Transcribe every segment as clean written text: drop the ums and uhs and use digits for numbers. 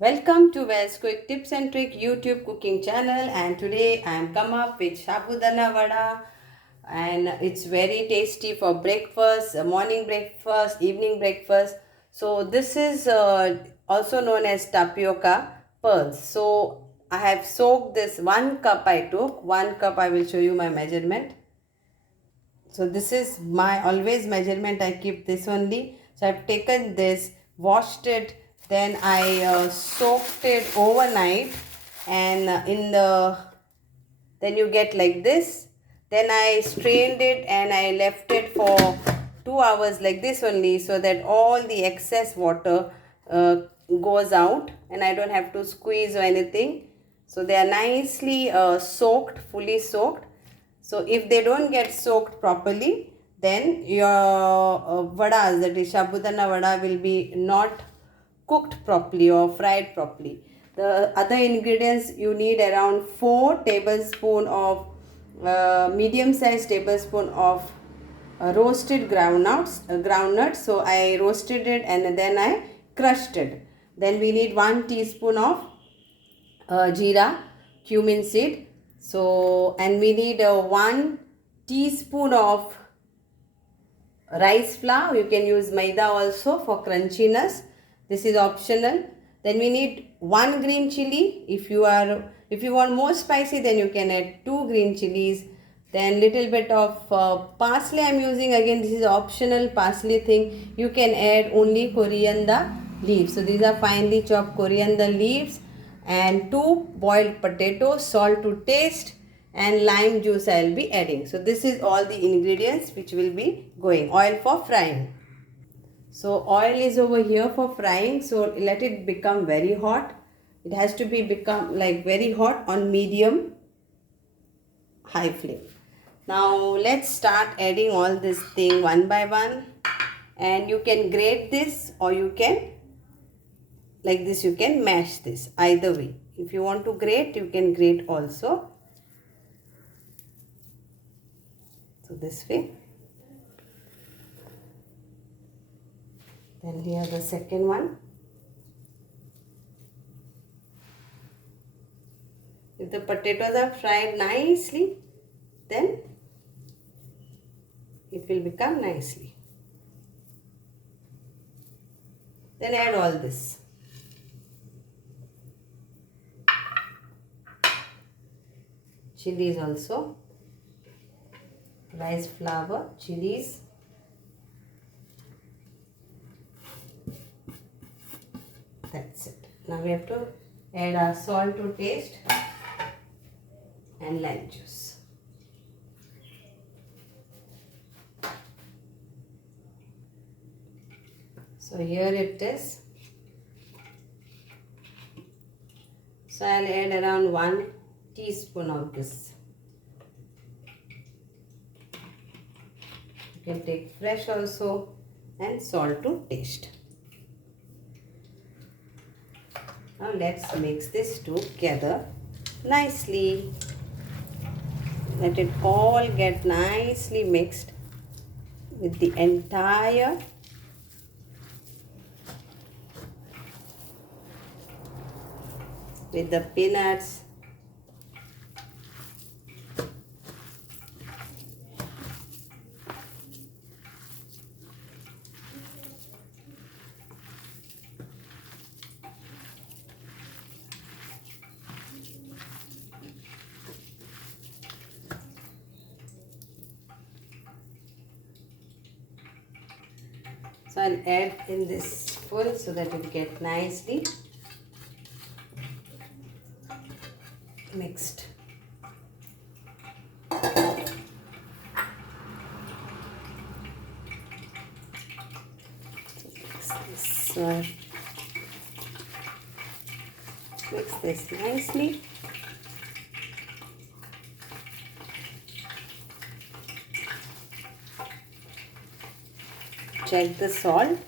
Welcome to Well's Quick Tips and Trick YouTube cooking channel, and today I am come up with Sabudana Vada, and it's very tasty for breakfast, morning breakfast, evening breakfast. So this is also known as Tapioca pearls. So I have soaked this 1 cup. I took 1 cup. I will show you my measurement. So this is my always measurement. I keep this only. So I've taken this, washed it, then I soaked it overnight, and in the then you get like this. Then I strained it and I left it for 2 hours like this only, so that all the excess water uh, goes out and I don't have to squeeze or anything. So they are nicely soaked, fully soaked. So if they don't get soaked properly, then your vadas, that is Sabudana Vada, will be not cooked properly or fried properly. The other ingredients, you need around 4 tablespoon of medium sized tablespoon of roasted groundnuts. So I roasted it and then I crushed it. Then we need 1 teaspoon of jeera, cumin seed. So, and we need 1 teaspoon of rice flour. You can use maida also for crunchiness. This is optional. Then we need 1 green chili. If you want more spicy, then you can add 2 green chilies. Then little bit of parsley I'm using. Again, this is optional parsley thing. You can add only coriander leaves. So these are finely chopped coriander leaves, and 2 boiled potatoes, salt to taste, and lime juice I will be adding. So this is all the ingredients which will be going. Oil for frying. So oil is over here for frying. So let it become very hot. It has to be become like very hot on medium high flame. Now let's start adding all this thing one by one. And you can grate this, or you can like this, you can mash this, either way. If you want to grate, you can grate also. So this way. Then here the second one. If the potatoes are fried nicely, then it will become nicely. Then add all this. Chilies also. Rice flour, chilies. That's it. Now we have to add our salt to taste and lime juice. So here it is. So I'll add around 1 teaspoon of this. You can take fresh also, and salt to taste. Now let's mix this together nicely. Let it all get nicely mixed with the entire with the peanuts. So I'll add in this full so that it get nicely mixed. Mix this nicely. Check the salt.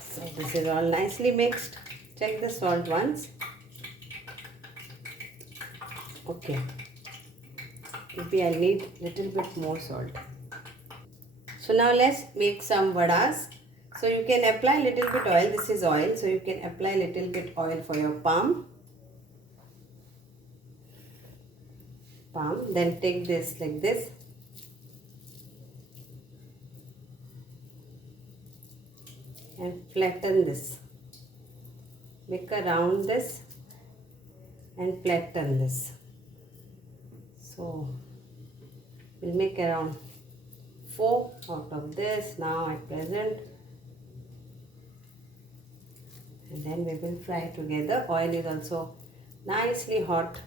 So this is all nicely mixed. Check the salt once. Okay. Maybe I'll need little bit more salt. So now let's make some vadas. So you can apply little bit oil. This is oil. So you can apply little bit oil for your palm. Then take this like this. And flatten this. Make a round this and flatten this. So we'll make around 4 out of this now at present. And then we will fry together. Oil is also nicely hot.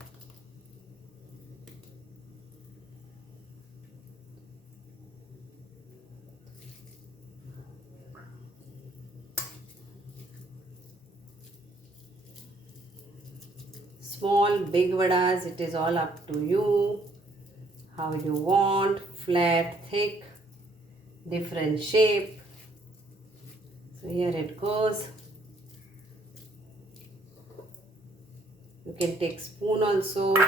Small, big vadas, it is all up to you. How you want, flat, thick, different shape. So here it goes. You can take spoon also. And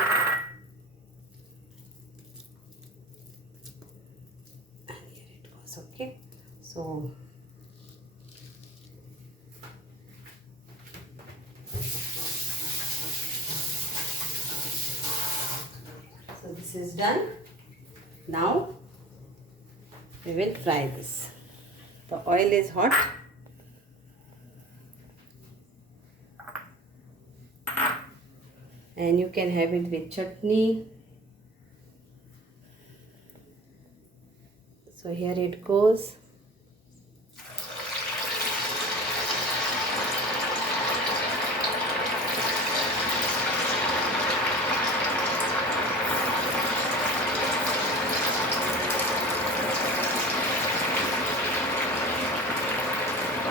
here it goes, okay. So this is done. Now we will fry this. The oil is hot. And you can have it with chutney. So here it goes.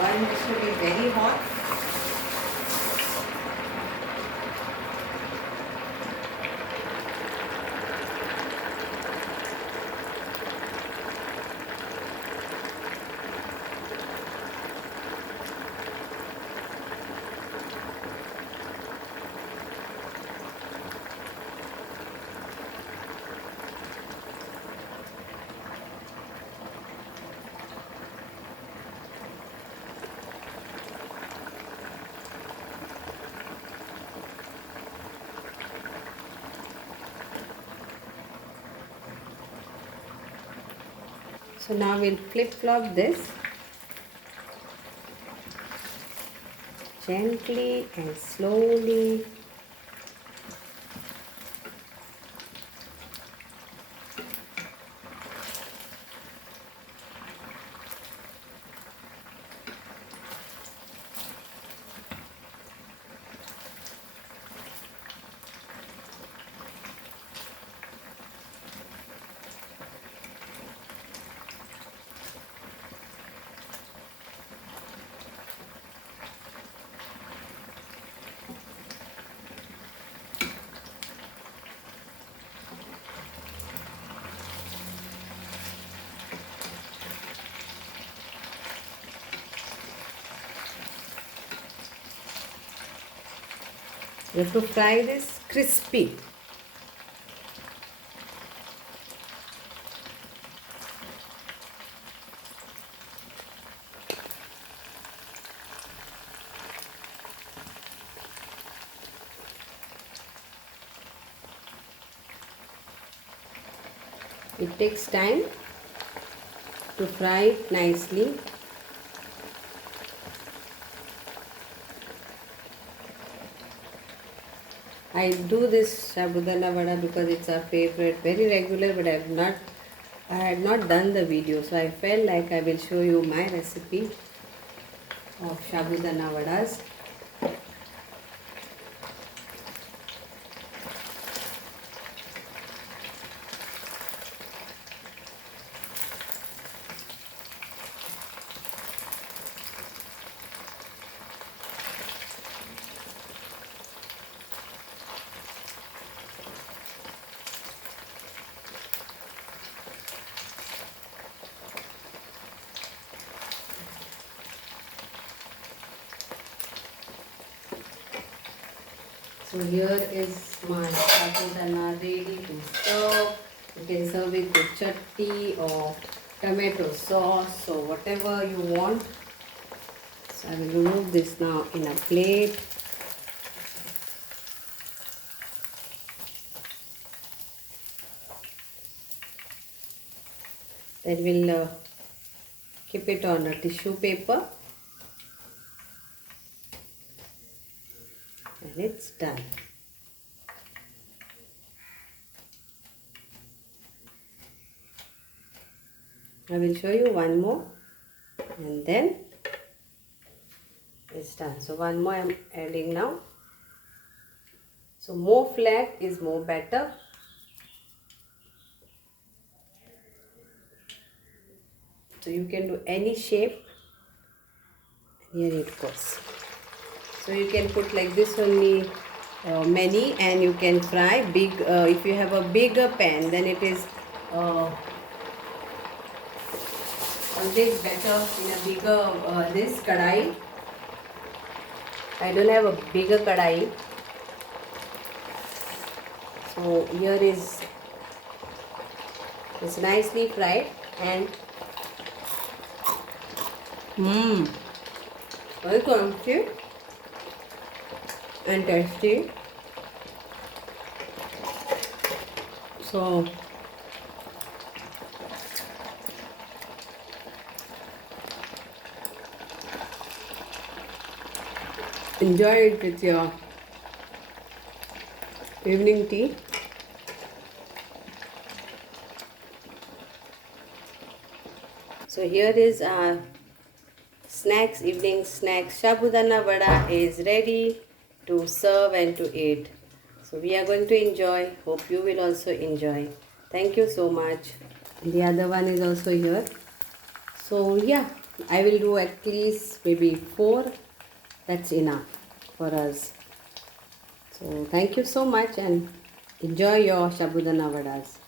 Oil has to be very hot. So now we'll flip-flop this gently and slowly. You have to fry this crispy. It takes time to fry it nicely. I do this Sabudana Vada because it's our favorite, very regular, but I had not done the video, so I felt like I will show you my recipe of Sabudana Vadas. So here is my sabudana ready to serve. You can serve it with chutney or tomato sauce, so whatever you want. So I will remove this now in a plate. Then we'll keep it on a tissue paper. And it's done. I will show you one more and then it's done. So one more I'm adding now. So more flat is more better. So you can do any shape. Here it goes. So you can put like this only many, and you can fry big. If you have a bigger pan, then it is always better in a bigger this kadai. I don't have a bigger kadai. So here is it's nicely fried and very crunchy and tasty. So enjoy it with your evening tea. So here is our snacks, evening snacks. Sabudana Vada is ready to serve and to eat. So we are going to enjoy. Hope you will also enjoy. Thank you so much. The other one is also here. So yeah, I will do at least maybe 4. That's enough for us. So thank you so much and enjoy your Sabudana Vadas.